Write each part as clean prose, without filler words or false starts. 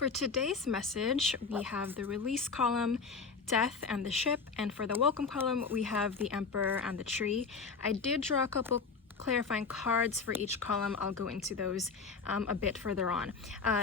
For today's message, we have the release column, death and the ship, and for the welcome column, we have the emperor and the tree. I did draw a couple clarifying cards for each column. I'll go into those a bit further on.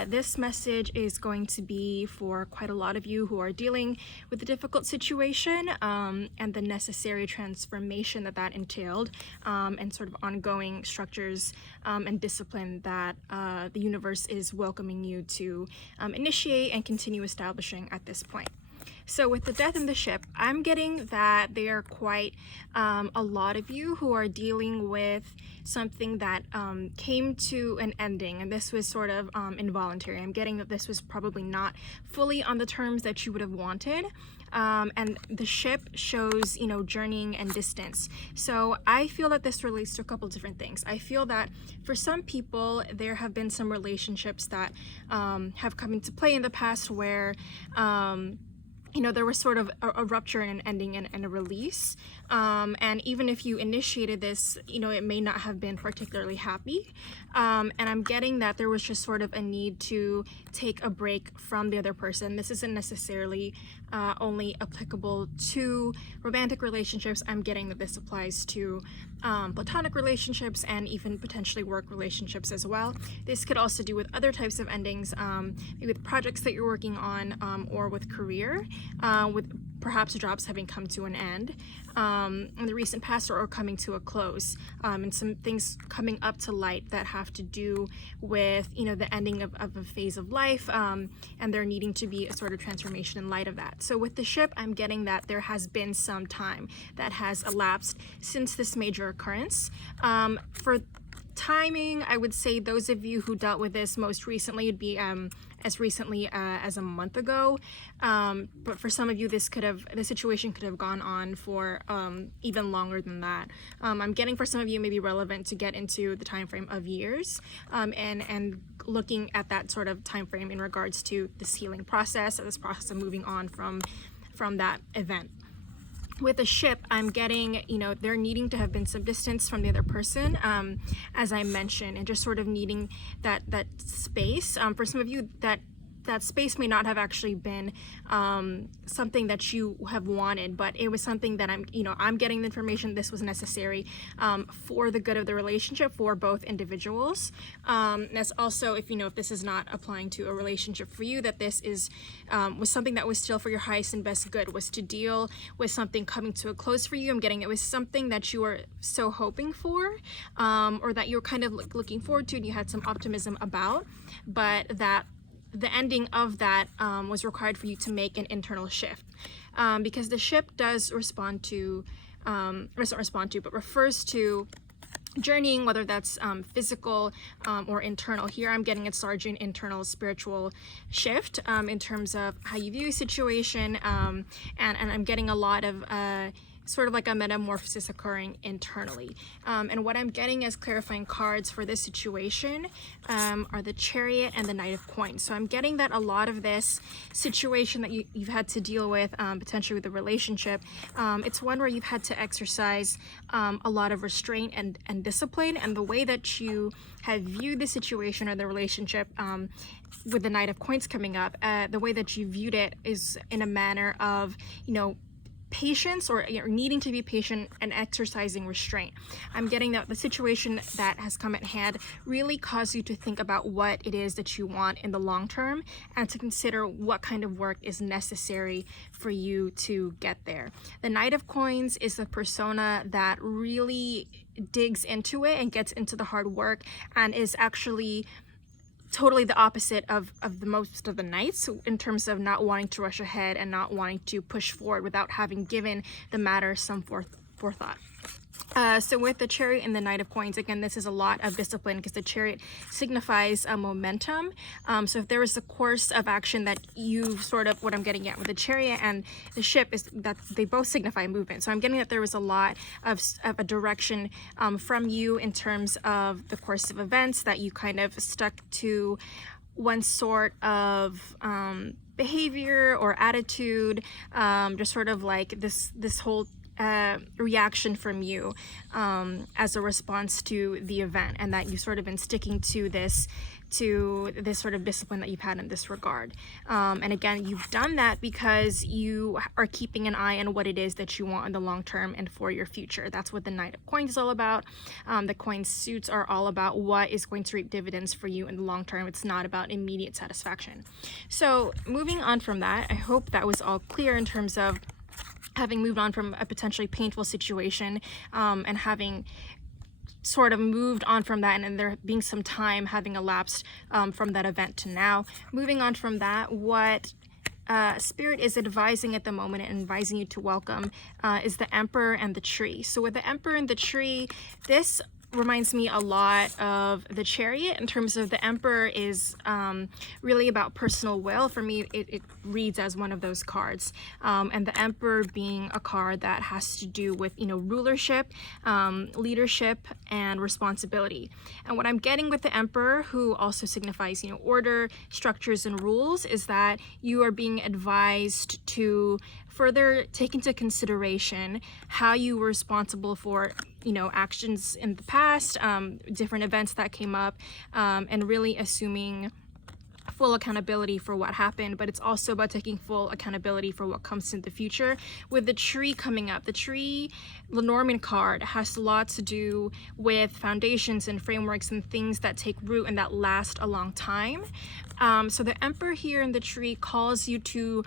This message is going to be for quite a lot of you who are dealing with a difficult situation and the necessary transformation that entailed, and sort of ongoing structures and discipline that the universe is welcoming you to initiate and continue establishing at this point. So with the death and the ship, I'm getting that there are quite a lot of you who are dealing with something that came to an ending, and this was sort of involuntary. I'm getting that this was probably not fully on the terms that you would have wanted. And the ship shows, journeying and distance. So I feel that this relates to a couple different things. I feel that for some people, there have been some relationships that have come into play in the past where there was sort of a rupture and an ending and a release. And even if you initiated this, it may not have been particularly happy. And I'm getting that there was just sort of a need to take a break from the other person. This isn't necessarily only applicable to romantic relationships. I'm getting that this applies to platonic relationships and even potentially work relationships as well. This could also do with other types of endings, maybe with projects that you're working on, or with career, with perhaps jobs having come to an end in the recent past or coming to a close, and some things coming up to light that have to do with the ending of a phase of life, and there needing to be a sort of transformation in light of that. So with the ship, I'm getting that there has been some time that has elapsed since this major occurrence. For timing, I would say those of you who dealt with this most recently would be as recently as a month ago, but for some of you the situation could have gone on for even longer than that. I'm getting for some of you it may be relevant to get into the time frame of years, and looking at that sort of time frame in regards to this healing process, or this process of moving on from that event. With a ship, I'm getting, there needing to have been some distance from the other person, as I mentioned, and just sort of needing that space. For some of you, that space may not have actually been something that you have wanted, but it was something that I'm getting the information this was necessary for the good of the relationship for both individuals. That's also, if this is not applying to a relationship for you, that this was something that was still for your highest and best good, was to deal with something coming to a close for you. I'm getting it was something that you were so hoping for, or that you were kind of looking forward to and you had some optimism about, but that the ending of that was required for you to make an internal shift, because the ship does refers to journeying, whether that's physical or internal. Here I'm getting its larger internal spiritual shift in terms of how you view a situation, and I'm getting a lot of sort of like a metamorphosis occurring internally. And what I'm getting as clarifying cards for this situation are the Chariot and the Knight of Coins. So I'm getting that a lot of this situation that you've had to deal with, potentially with the relationship, it's one where you've had to exercise a lot of restraint and discipline, and the way that you have viewed the situation or the relationship, with the Knight of Coins coming up, the way that you viewed it is in a manner of, patience, or needing to be patient and exercising restraint. I'm getting that the situation that has come at hand really caused you to think about what it is that you want in the long term, and to consider what kind of work is necessary for you to get there. The Knight of Coins is the persona that really digs into it and gets into the hard work, and is actually totally the opposite of the most of the knights in terms of not wanting to rush ahead and not wanting to push forward without having given the matter some forethought. So with the Chariot and the Knight of Coins, again, this is a lot of discipline, because the Chariot signifies a momentum. So if there was a course of action that you sort of, what I'm getting at with the Chariot and the ship is that they both signify movement. So I'm getting that there was a lot of a direction from you in terms of the course of events, that you kind of stuck to one sort of behavior or attitude, just sort of like this whole reaction from you as a response to the event, and that you've sort of been sticking to this to this sort of discipline that you've had in this regard. And again, you've done that because you are keeping an eye on what it is that you want in the long term and for your future. That's what the Knight of Coins is all about. The coin suits are all about what is going to reap dividends for you in the long term. It's not about immediate satisfaction. So moving on from that, I hope that was all clear in terms of having moved on from a potentially painful situation, and having sort of moved on from that, and there being some time having elapsed from that event to now. Moving on from that, what Spirit is advising at the moment and advising you to welcome is the Emperor and the Tree. So with the Emperor and the Tree, this reminds me a lot of the Chariot in terms of the Emperor is really about personal will. For me, it reads as one of those cards, and the Emperor being a card that has to do with, rulership, leadership, and responsibility. And what I'm getting with the Emperor, who also signifies, order, structures, and rules, is that you are being advised to further take into consideration how you were responsible for actions in the past, different events that came up, and really assuming full accountability for what happened. But it's also about taking full accountability for what comes in the future. With the Tree coming up, the Tree Lenormand card has a lot to do with foundations and frameworks and things that take root and that last a long time. So the Emperor here in the Tree calls you to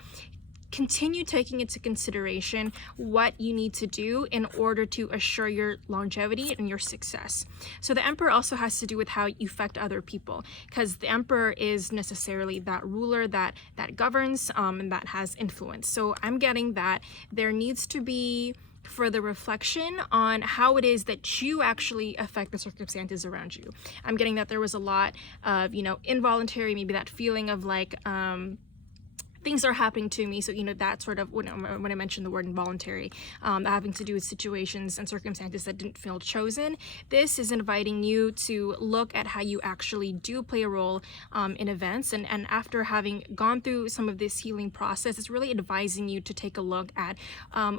continue taking into consideration what you need to do in order to assure your longevity and your success. So the Emperor also has to do with how you affect other people, because the Emperor is necessarily that ruler that governs, and that has influence. So I'm getting that there needs to be further reflection on how it is that you actually affect the circumstances around you. I'm getting that there was a lot of, involuntary, maybe that feeling of like, things are happening to me. So, that sort of, when I mentioned the word involuntary, having to do with situations and circumstances that didn't feel chosen, this is inviting you to look at how you actually do play a role in events. And after having gone through some of this healing process, it's really advising you to take a look at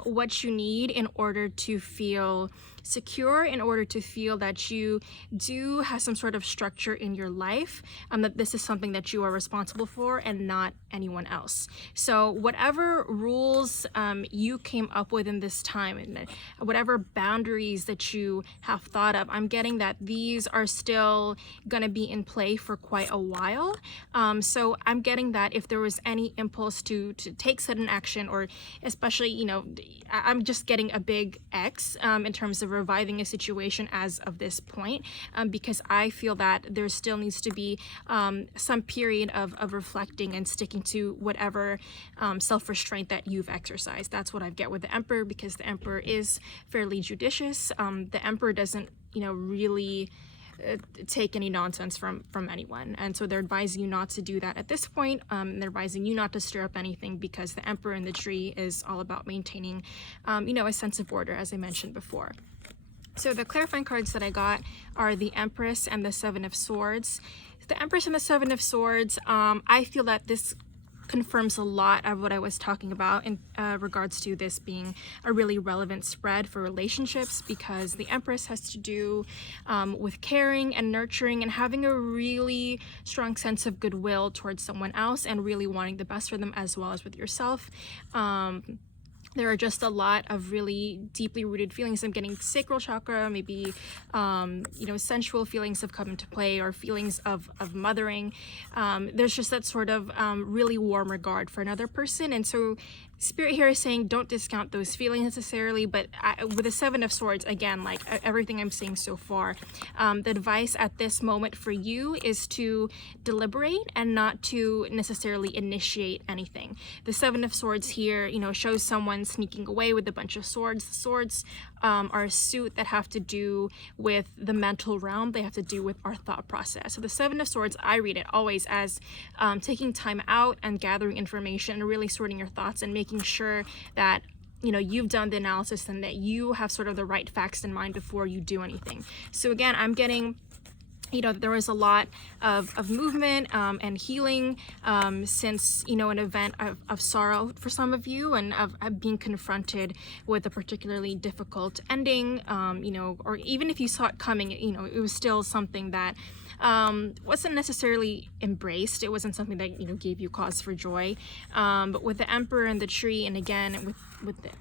what you need in order to feel secure, in order to feel that you do have some sort of structure in your life, that this is something that you are responsible for and not anyone else. So whatever rules you came up with in this time, and whatever boundaries that you have thought of, I'm getting that these are still going to be in play for quite a while. So I'm getting that if there was any impulse to take sudden action, or especially, I'm just getting a big X in terms of reviving a situation as of this point, because I feel that there still needs to be some period of reflecting and sticking to whatever self-restraint that you've exercised. That's what I get with the Emperor, because the Emperor is fairly judicious. The Emperor doesn't, really take any nonsense from anyone, and so they're advising you not to do that at this point. They're advising you not to stir up anything, because the Emperor in the Tree is all about maintaining a sense of order, as I mentioned before. So the clarifying cards that I got are the Empress and the Seven of Swords. The Empress and the Seven of Swords, I feel that this confirms a lot of what I was talking about in regards to this being a really relevant spread for relationships, because the Empress has to do with caring and nurturing and having a really strong sense of goodwill towards someone else and really wanting the best for them, as well as with yourself. There are just a lot of really deeply rooted feelings. I'm getting sacral chakra, maybe, sensual feelings have come into play, or feelings of mothering. There's just that sort of really warm regard for another person. And so Spirit here is saying don't discount those feelings necessarily, but with the Seven of Swords, again, like everything I'm saying so far, the advice at this moment for you is to deliberate and not to necessarily initiate anything. The Seven of Swords here, shows someone sneaking away with a bunch of swords. The swords are a suit that have to do with the mental realm. They have to do with our thought process. So the Seven of Swords, I read it always as taking time out and gathering information and really sorting your thoughts and making sure that you've done the analysis and that you have sort of the right facts in mind before you do anything. So again, I'm getting there was a lot of movement and healing since, an event of sorrow for some of you, and of being confronted with a particularly difficult ending, or even if you saw it coming, it was still something that wasn't necessarily embraced. It wasn't something that, you know, gave you cause for joy. But with the Emperor and the Tree, and again with the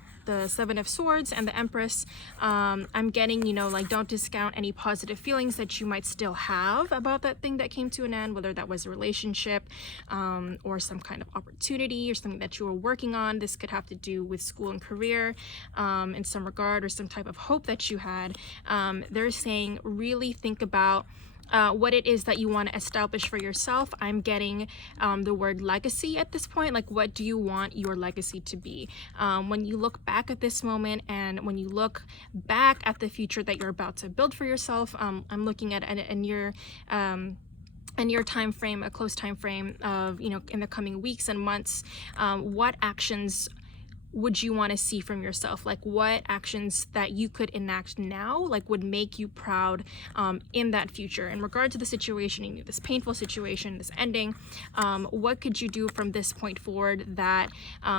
Seven of Swords and the Empress, I'm getting, you know, like, don't discount any positive feelings that you might still have about that thing that came to an end, whether that was a relationship, or some kind of opportunity or something that you were working on. This could have to do with school and career, in some regard, or some type of hope that you had. They're saying really think about what it is that you want to establish for yourself. I'm getting the word legacy at this point. Like, what do you want your legacy to be? When you look back at this moment, and when you look back at the future that you're about to build for yourself, I'm looking at a near time frame, a close time frame of, you know, in the coming weeks and months. What actions would you want to see from yourself? Like, what actions that you could enact now, like, would make you proud in that future? In regard to the situation, this painful situation, this ending, what could you do from this point forward that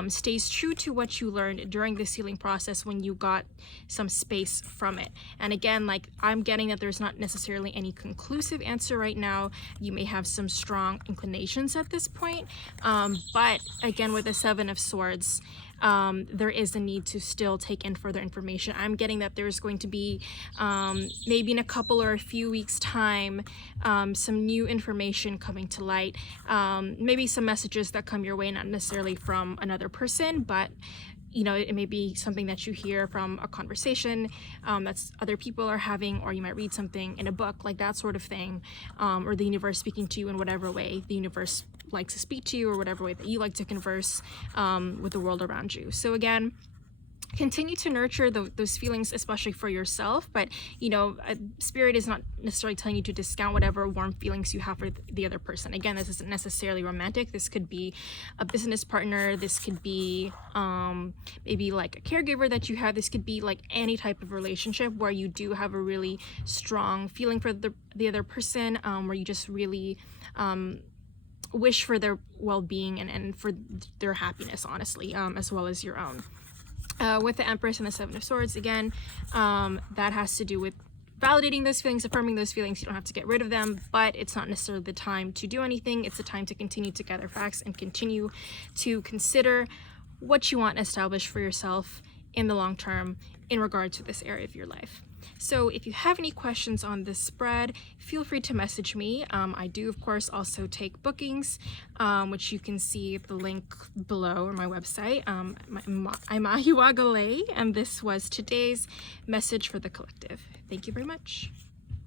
stays true to what you learned during this healing process when you got some space from it? And again, like, I'm getting that there's not necessarily any conclusive answer right now. You may have some strong inclinations at this point, but again, with the Seven of Swords, there is a need to still take in further information. I'm getting that there's going to be, maybe in a couple or a few weeks time, some new information coming to light, maybe some messages that come your way, not necessarily from another person, but, you know, it may be something that you hear from a conversation that's other people are having, or you might read something in a book, like that sort of thing, or the universe speaking to you in whatever way the universe likes to speak to you, or whatever way that you like to converse with the world around you. So again, continue to nurture those feelings, especially for yourself. But, you know, Spirit is not necessarily telling you to discount whatever warm feelings you have for the other person. Again, this isn't necessarily romantic. This could be a business partner. This could be maybe like a caregiver that you have. This could be like any type of relationship where you do have a really strong feeling for the other person, where you just really wish for their well-being and for their happiness, honestly, as well as your own. With the Empress and the Seven of Swords, again, that has to do with validating those feelings, affirming those feelings. You don't have to get rid of them, but it's not necessarily the time to do anything. It's the time to continue to gather facts and continue to consider what you want to establish for yourself in the long term in regard to this area of your life. So if you have any questions on this spread, feel free to message me. I do, of course, also take bookings, which you can see the link below on my website. I'm Ahiwagale, and this was today's message for the collective. Thank you very much.